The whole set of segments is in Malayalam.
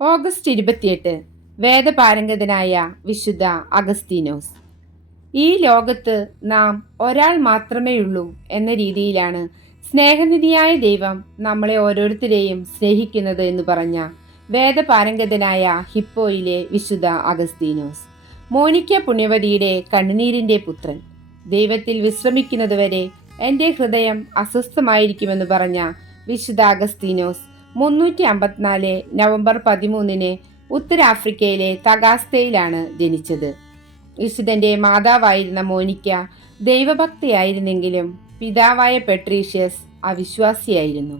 ഓഗസ്റ്റ് 28 വേദപാരംഗതനായ വിശുദ്ധ അഗസ്തീനോസ്. ഈ ലോകത്ത് നാം ഒരാൾ മാത്രമേയുള്ളൂ എന്ന രീതിയിലാണ് സ്നേഹനിധിയായ ദൈവം നമ്മളെ ഓരോരുത്തരെയും സ്നേഹിക്കുന്നത് എന്ന് പറഞ്ഞ വേദപാരംഗതനായ ഹിപ്പോയിലെ വിശുദ്ധ അഗസ്തീനോസ്. മോനിക്ക പുണ്യവതിയുടെ കണ്ണുനീരിൻ്റെ പുത്രൻ. ദൈവത്തിൽ വിശ്രമിക്കുന്നതുവരെ എൻ്റെ ഹൃദയം അസ്വസ്ഥമായിരിക്കുമെന്ന് പറഞ്ഞ വിശുദ്ധ അഗസ്തീനോസ് 354 നവംബർ 13 ഉത്തരാഫ്രിക്കയിലെ തഗാസ്തയിലാണ് ജനിച്ചത്. വിശുദ്ധന്റെ മാതാവായിരുന്ന മോനിക്ക ദൈവഭക്തയായിരുന്നെങ്കിലും പിതാവായ പെട്രീഷ്യസ് അവിശ്വാസിയായിരുന്നു.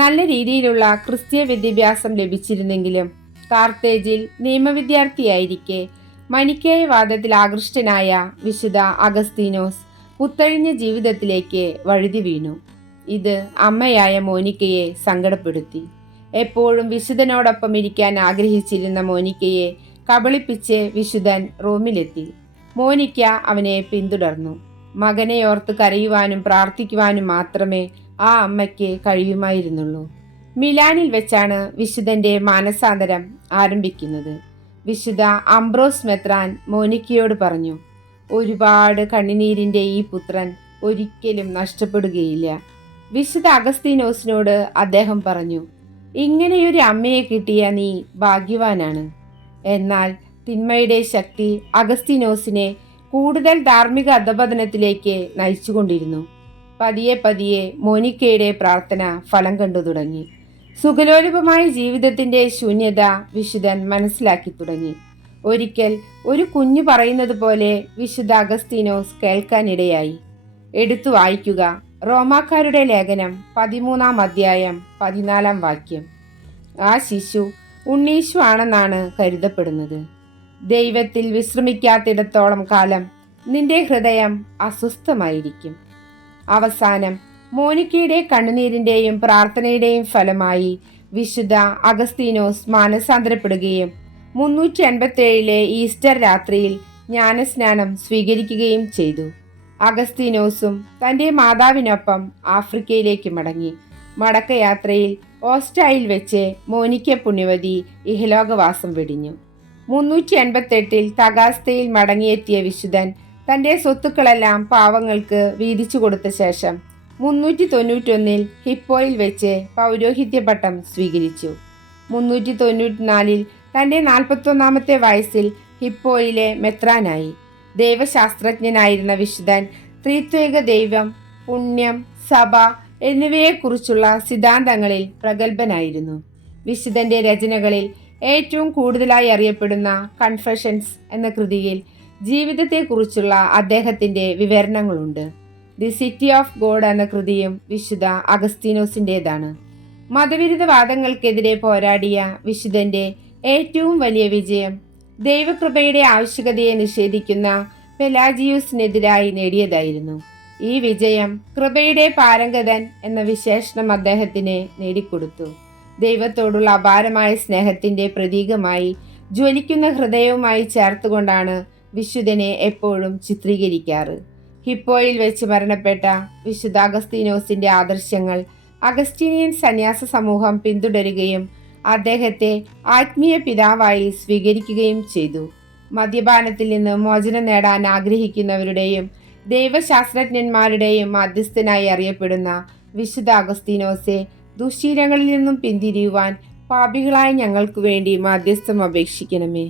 നല്ല രീതിയിലുള്ള ക്രിസ്തീയ വിദ്യാഭ്യാസം ലഭിച്ചിരുന്നെങ്കിലും കാർത്തേജിൽ നിയമവിദ്യാർത്ഥിയായിരിക്കെ മനിക്കേയവാദത്തിൽ ആകൃഷ്ടനായ വിശുദ്ധ അഗസ്തീനോസ് കുത്തഴിഞ്ഞ ജീവിതത്തിലേക്ക് വഴുതി വീണു. ഇത് അമ്മയായ മോനിക്കയെ സങ്കടപ്പെടുത്തി. എപ്പോഴും വിശുദ്ധനോടൊപ്പം ഇരിക്കാൻ ആഗ്രഹിച്ചിരുന്ന മോനിക്കയെ കബളിപ്പിച്ച് വിശുദ്ധൻ റോമിലെത്തി. മോനിക്ക അവനെ പിന്തുടർന്നു. മകനെ ഓർത്ത് കരയുവാനും പ്രാർത്ഥിക്കുവാനും മാത്രമേ ആ അമ്മയ്ക്ക് കഴിയുമായിരുന്നുള്ളൂ. മിലാനിൽ വെച്ചാണ് വിശുദ്ധന്റെ മാനസാന്തരം ആരംഭിക്കുന്നത്. വിശുദ്ധ അംബ്രോസ് മെത്രാൻ മോനിക്കയോട് പറഞ്ഞു, ഒരുപാട് കണ്ണുനീരിൻ്റെ ഈ പുത്രൻ ഒരിക്കലും നഷ്ടപ്പെടുകയില്ല. വിശുദ്ധ അഗസ്തീനോസിനോട് അദ്ദേഹം പറഞ്ഞു, ഇങ്ങനെയൊരു അമ്മയെ കിട്ടിയ നീ ഭാഗ്യവാനാണ്. എന്നാൽ തിന്മയുടെ ശക്തി അഗസ്തീനോസിനെ കൂടുതൽ ധാർമ്മിക അധപതനത്തിലേക്ക് നയിച്ചുകൊണ്ടിരുന്നു. പതിയെ പതിയെ മോനിക്കയുടെ പ്രാർത്ഥന ഫലം കണ്ടു തുടങ്ങി. സുഖലോലുപമായ ജീവിതത്തിന്റെ ശൂന്യത വിശുദ്ധൻ മനസ്സിലാക്കി തുടങ്ങി. ഒരിക്കൽ ഒരു കുഞ്ഞു പറയുന്നത് പോലെ വിശുദ്ധ അഗസ്തീനോസ് കേൾക്കാനിടയായി. എടുത്തു വായിക്കുക റോമാക്കാരുടെ ലേഖനം 13 അധ്യായം 14 വാക്യം. ആ ശിശു ഉണ്ണീശു ആണെന്നാണ് കരുതപ്പെടുന്നത്. ദൈവത്തിൽ വിശ്രമിക്കാത്തിടത്തോളം കാലം നിന്റെ ഹൃദയം അസ്വസ്ഥമായിരിക്കും. അവസാനം മോനിക്കയുടെ കണ്ണുനീരിൻ്റെയും പ്രാർത്ഥനയുടെയും ഫലമായി വിശുദ്ധ അഗസ്തീനോസ് മാനസാന്തരപ്പെടുകയും 387 ഈസ്റ്റർ രാത്രിയിൽ ജ്ഞാനസ്നാനം സ്വീകരിക്കുകയും ചെയ്തു. അഗസ്തീനോസും തൻ്റെ മാതാവിനൊപ്പം ആഫ്രിക്കയിലേക്ക് മടങ്ങി. മടക്കയാത്രയിൽ ഓസ്റ്റായിൽ വെച്ച് മോനിക്ക പുണ്യവതി ഇഹലോകവാസം വെടിഞ്ഞു. 388 തഗാസ്തയിൽ മടങ്ങിയെത്തിയ വിശുദ്ധൻ തൻ്റെ സ്വത്തുക്കളെല്ലാം പാവങ്ങൾക്ക് വീതിച്ചു കൊടുത്ത ശേഷം 391 ഹിപ്പോയിൽ വെച്ച് പൗരോഹിത്യ പട്ടം സ്വീകരിച്ചു. 394 തൻ്റെ 41 വയസ്സിൽ ഹിപ്പോയിലെ മെത്രാനായി. ദൈവശാസ്ത്രജ്ഞനായിരുന്ന വിശുദ്ധൻ ത്രിത്വേക ദൈവം, പുണ്യം, സഭ എന്നിവയെക്കുറിച്ചുള്ള സിദ്ധാന്തങ്ങളിൽ പ്രഗത്ഭനായിരുന്നു. വിശുദ്ധന്റെ രചനകളിൽ ഏറ്റവും കൂടുതലായി അറിയപ്പെടുന്ന കൺഫെഷൻസ് എന്ന കൃതിയിൽ ജീവിതത്തെക്കുറിച്ചുള്ള അദ്ദേഹത്തിന്റെ വിവരണങ്ങളുണ്ട്. ദി സിറ്റി ഓഫ് ഗോഡ് എന്ന കൃതിയും വിശുദ്ധ അഗസ്തീനോസിൻ്റെതാണ്. മതവിരുദ്ധവാദങ്ങൾക്കെതിരെ പോരാടിയ വിശുദ്ധന്റെ ഏറ്റവും വലിയ വിജയം ദൈവകൃപയുടെ ആവശ്യകതയെ നിഷേധിക്കുന്ന പെലാജിയൂസിനെതിരായി നേടിയതായിരുന്നു. ഈ വിജയം കൃപയുടെ പാരംഗതൻ എന്ന വിശേഷണം അദ്ദേഹത്തിന് നേടിക്കൊടുത്തു. ദൈവത്തോടുള്ള അപാരമായ സ്നേഹത്തിന്റെ പ്രതീകമായി ജ്വലിക്കുന്ന ഹൃദയവുമായി ചേർത്തുകൊണ്ടാണ് വിശുദ്ധനെ എപ്പോഴും ചിത്രീകരിക്കാറ്. ഹിപ്പോയിൽ വെച്ച് മരണപ്പെട്ട വിശുദ്ധ അഗസ്തീനോസിന്റെ ആദർശങ്ങൾ അഗസ്റ്റീനിയൻ സന്യാസ സമൂഹം പിന്തുടരുകയും അദ്ദേഹത്തെ ആത്മീയ പിതാവായി സ്വീകരിക്കുകയും ചെയ്തു. മദ്യപാനത്തിൽ നിന്ന് മോചനം നേടാൻ ആഗ്രഹിക്കുന്നവരുടെയും ദൈവശാസ്ത്രജ്ഞന്മാരുടെയും മധ്യസ്ഥനായി അറിയപ്പെടുന്ന വിശുദ്ധ അഗസ്തീനോസെ, ദുശ്ശീലങ്ങളിൽ നിന്നും പിന്തിരിയുവാൻ പാപികളായ ഞങ്ങൾക്ക് വേണ്ടി മധ്യസ്ഥം അപേക്ഷിക്കണമേ.